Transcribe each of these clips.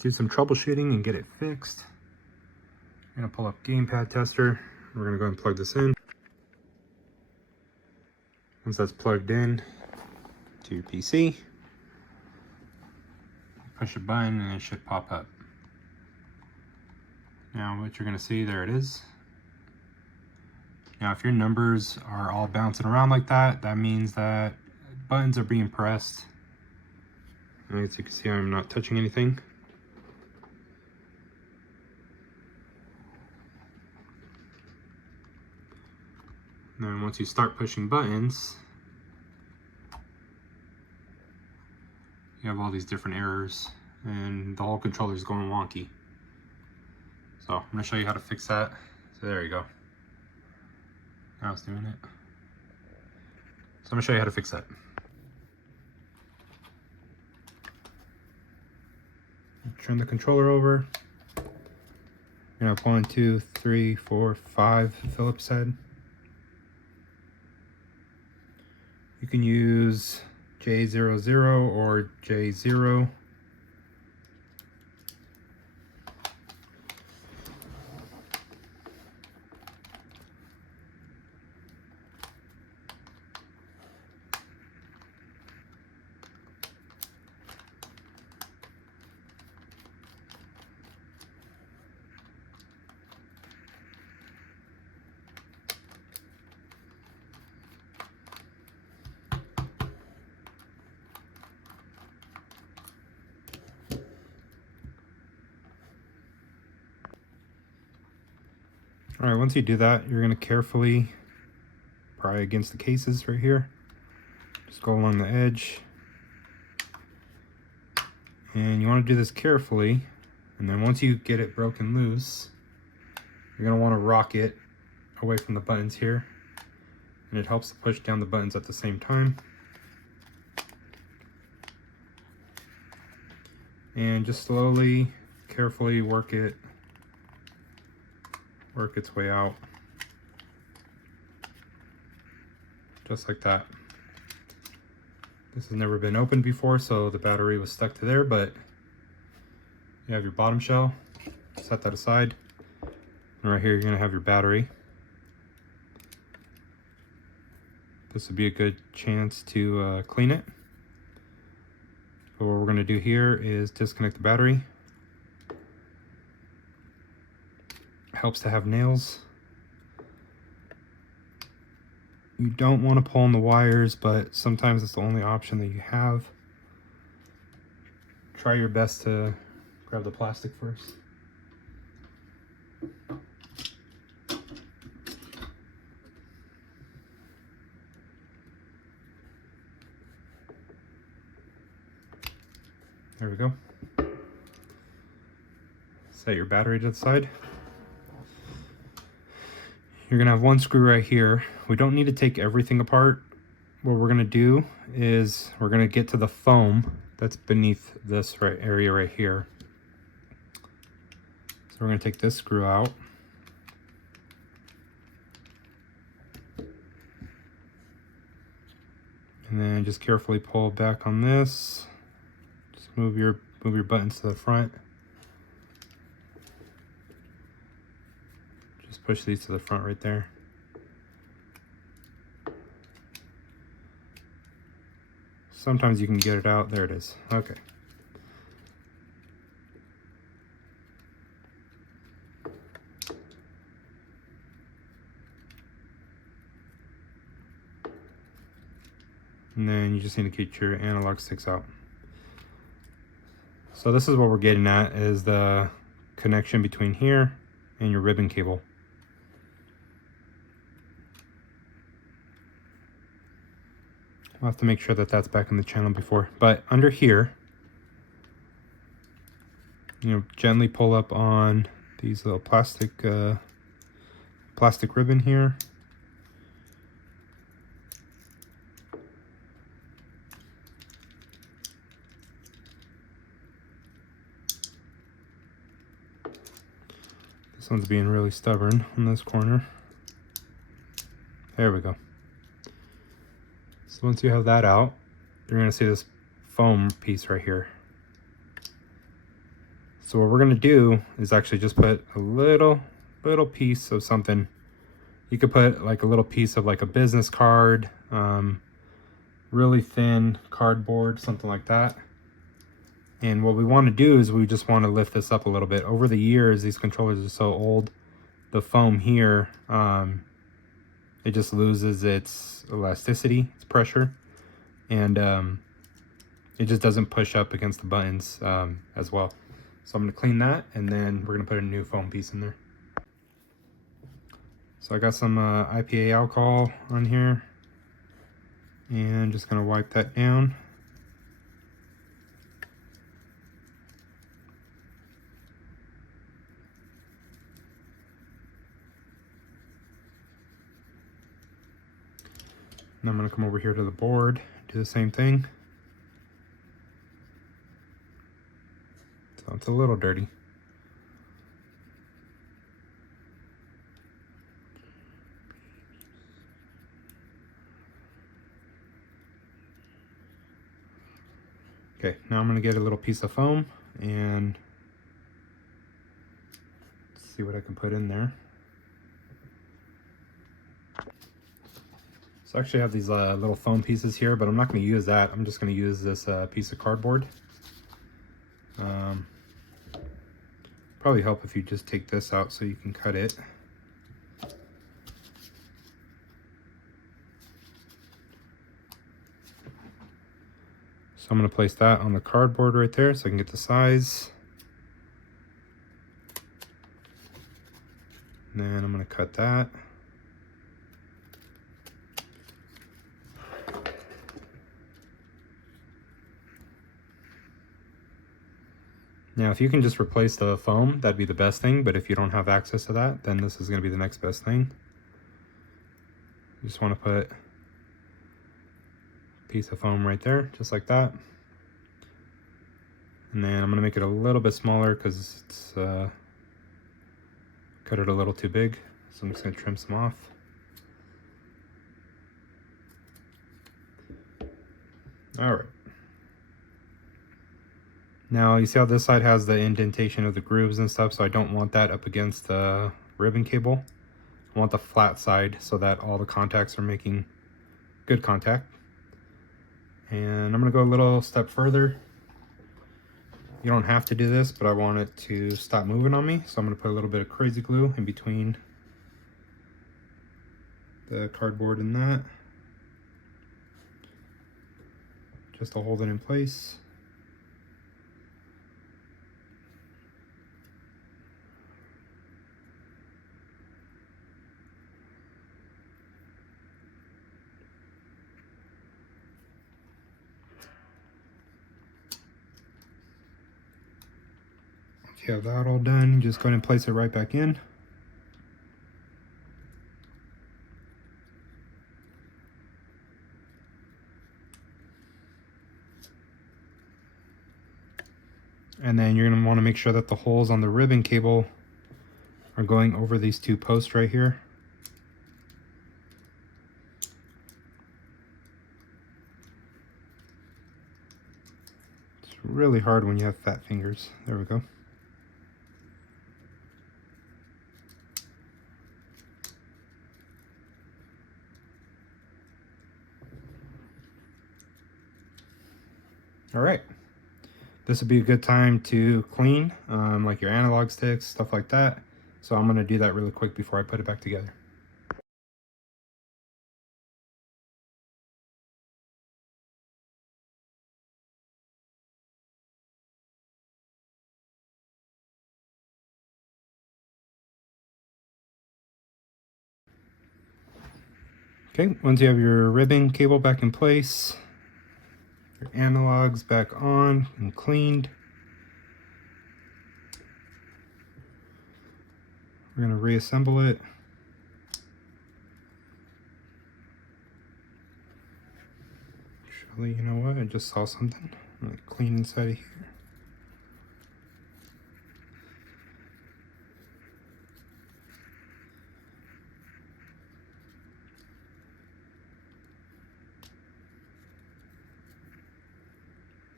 do some troubleshooting and get it fixed. I'm gonna pull up gamepad tester. We're gonna go ahead and plug this in. Once that's plugged in to your PC, push a button and it should pop up. Now what you're gonna see, there it is. Now if your numbers are all bouncing around like that, that means that buttons are being pressed. And as you can see, I'm not touching anything. And then once you start pushing buttons, you have all these different errors and the whole controller is going wonky. So I'm going to show you how to fix that. So there you go. Now it's doing it. So I'm going to show you how to fix that. Turn the controller over. You know, 1, 2, 3, 4, 5 Phillips head. You can use J00 or J0. All right, once you do that, you're gonna carefully pry against the cases right here. Just go along the edge. And you wanna do this carefully. And then once you get it broken loose, you're gonna wanna rock it away from the buttons here. And it helps to push down the buttons at the same time. And just slowly, carefully work its way out, just like that. This has never been opened before, so the battery was stuck to there, but you have your bottom shell. Set that aside, and right here you're going to have your battery. This would be a good chance to clean it. So what we're going to do here is disconnect the battery. Helps to have nails. You don't want to pull on the wires, but sometimes it's the only option that you have. Try your best to grab the plastic first. There we go. Set your battery to the side. You're gonna have one screw right here. We don't need to take everything apart. What we're gonna do is we're gonna get to the foam that's beneath this area right here. So we're gonna take this screw out. And then just carefully pull back on this. Just move your buttons to the front. Push these to the front right there. Sometimes you can get it out. There it is. Okay. And then you just need to get your analog sticks out. So this is what we're getting at, is the connection between here and your ribbon cable. We'll have to make sure that that's back in the channel before. But under here, you know, gently pull up on these little plastic ribbon here. This one's being really stubborn on this corner. There we go. So once you have that out, you're going to see this foam piece right here. So what we're gonna do is actually just put a little piece of something. You could put like a little piece of like a business card, really thin cardboard, something like that. And what we want to do is we just want to lift this up a little bit. Over the years, these controllers are so old, the foam here, it just loses its elasticity, its pressure, and it just doesn't push up against the buttons as well. So I'm going to clean that, and then we're going to put a new foam piece in there. So I got some IPA alcohol on here, and just going to wipe that down. And I'm going to come over here to the board, do the same thing. So it's a little dirty. Okay, now I'm going to get a little piece of foam and see what I can put in there. So I actually have these little foam pieces here, but I'm not going to use that. I'm just going to use this piece of cardboard. Probably help if you just take this out so you can cut it. So I'm going to place that on the cardboard right there so I can get the size. And then I'm going to cut that. Now, if you can just replace the foam, that'd be the best thing, but if you don't have access to that, then this is going to be the next best thing. You just want to put a piece of foam right there, just like that. And then I'm going to make it a little bit smaller because it's cut it a little too big. So I'm just going to trim some off. All right. Now you see how this side has the indentation of the grooves and stuff, so I don't want that up against the ribbon cable. I want the flat side so that all the contacts are making good contact. And I'm gonna go a little step further. You don't have to do this, but I want it to stop moving on me, so I'm gonna put a little bit of crazy glue in between the cardboard and that, just to hold it in place. Once you have that all done, you just go ahead and place it right back in. And then you're going to want to make sure that the holes on the ribbon cable are going over these two posts right here. It's really hard when you have fat fingers. There we go. All right. This would be a good time to clean, like your analog sticks, stuff like that. So I'm going to do that really quick before I put it back together. Okay, once you have your ribbon cable back in place, your analogs back on and cleaned, we're going to reassemble it. Actually, you know what? I just saw something. I'm going to clean inside of here.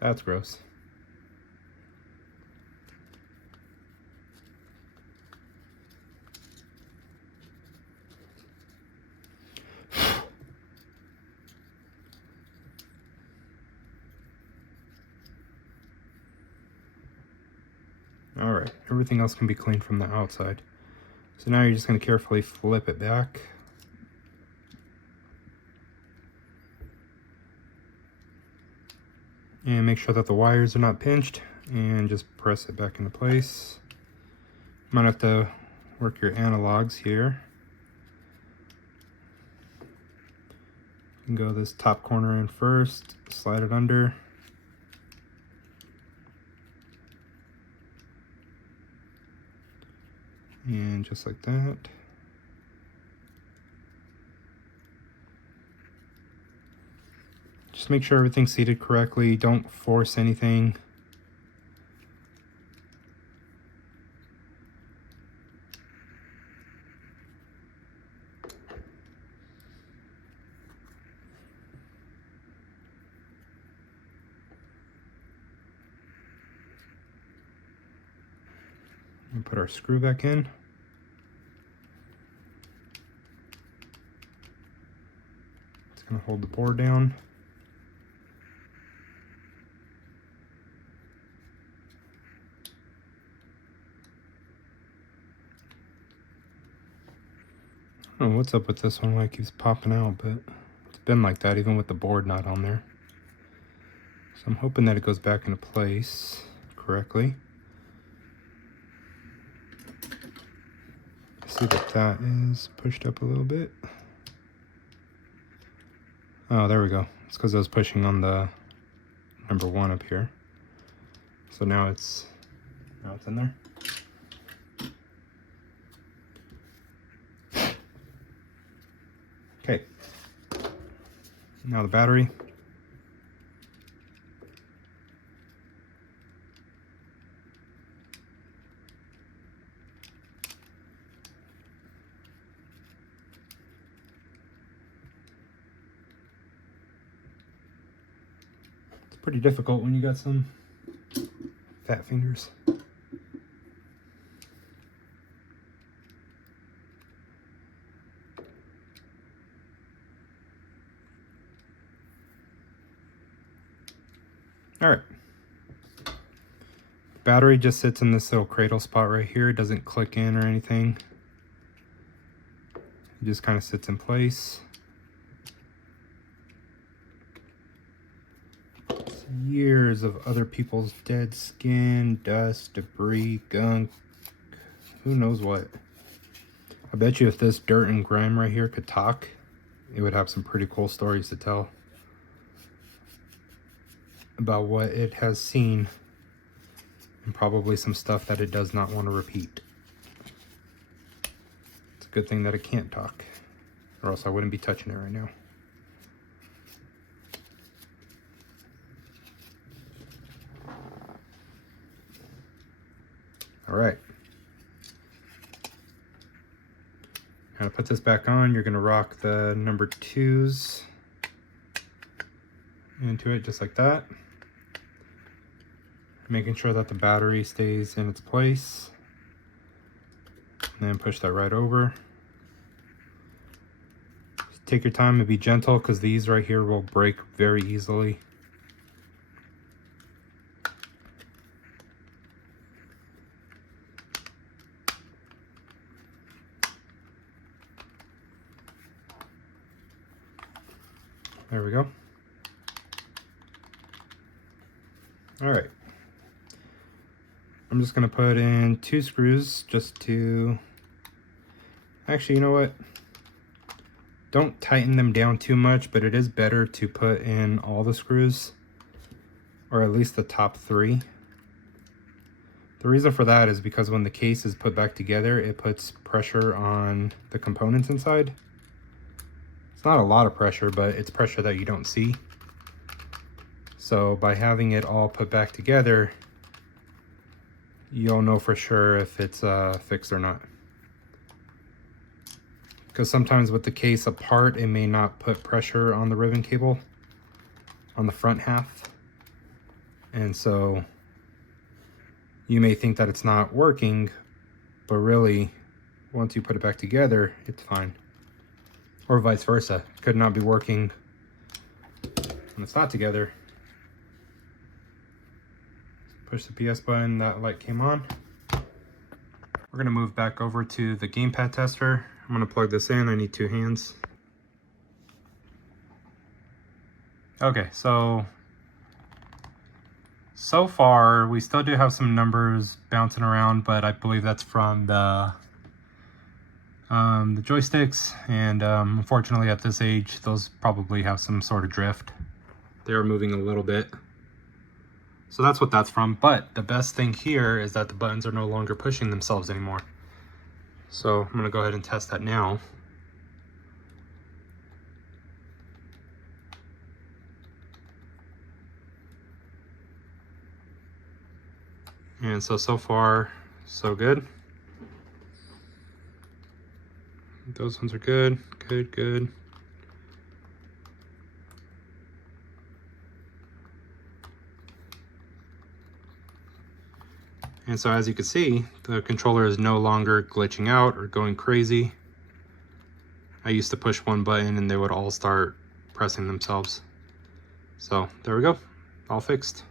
That's gross. right, everything else can be cleaned from the outside. So now you're just going to carefully flip it back. And make sure that the wires are not pinched, and just press it back into place. You might have to work your analogs here. You can go this top corner in first, slide it under. And just like that. Just make sure everything's seated correctly. Don't force anything. And put our screw back in. It's going to hold the board down. I don't know what's up with this one, why it keeps popping out, but it's been like that even with the board not on there. So I'm hoping that it goes back into place correctly. See that that is pushed up a little bit. Oh, there we go. It's because I was pushing on the number 1 up here. So now it's in there. Okay. Now the battery. Pretty difficult when you got some fat fingers. All right. Battery just sits in this little cradle spot right here. It doesn't click in or anything. It just kind of sits in place. Years of other people's dead skin, dust, debris, gunk, who knows what. I bet you if this dirt and grime right here could talk, it would have some pretty cool stories to tell about what it has seen, and probably some stuff that it does not want to repeat. It's a good thing that it can't talk, or else I wouldn't be touching it right now. All right. Now to put this back on, you're going to rock the number 2s into it just like that. Making sure that the battery stays in its place. And then push that right over. Just take your time and be gentle, because these right here will break very easily. There we go. All right. I'm just going to put in 2 screws just to... Actually, you know what? Don't tighten them down too much, but it is better to put in all the screws, or at least the top 3. The reason for that is because when the case is put back together, it puts pressure on the components inside. It's not a lot of pressure, but it's pressure that you don't see. So by having it all put back together, you'll know for sure if it's fixed or not. Because sometimes with the case apart, it may not put pressure on the ribbon cable on the front half. And so you may think that it's not working, but really, once you put it back together, it's fine. Or vice versa. It could not be working when it's not together. Push the PS button, that light came on. We're gonna move back over to the gamepad tester. I'm gonna plug this in, I need 2 hands. Okay, so far we still do have some numbers bouncing around, but I believe that's from the joysticks, and unfortunately at this age those probably have some sort of drift. They are moving a little bit. So that's what that's from, but the best thing here is that the buttons are no longer pushing themselves anymore. So I'm gonna go ahead and test that now. And so far, so good. Those ones are good, good. And so as you can see, the controller is no longer glitching out or going crazy. I used to push one button and they would all start pressing themselves. So there we go, all fixed.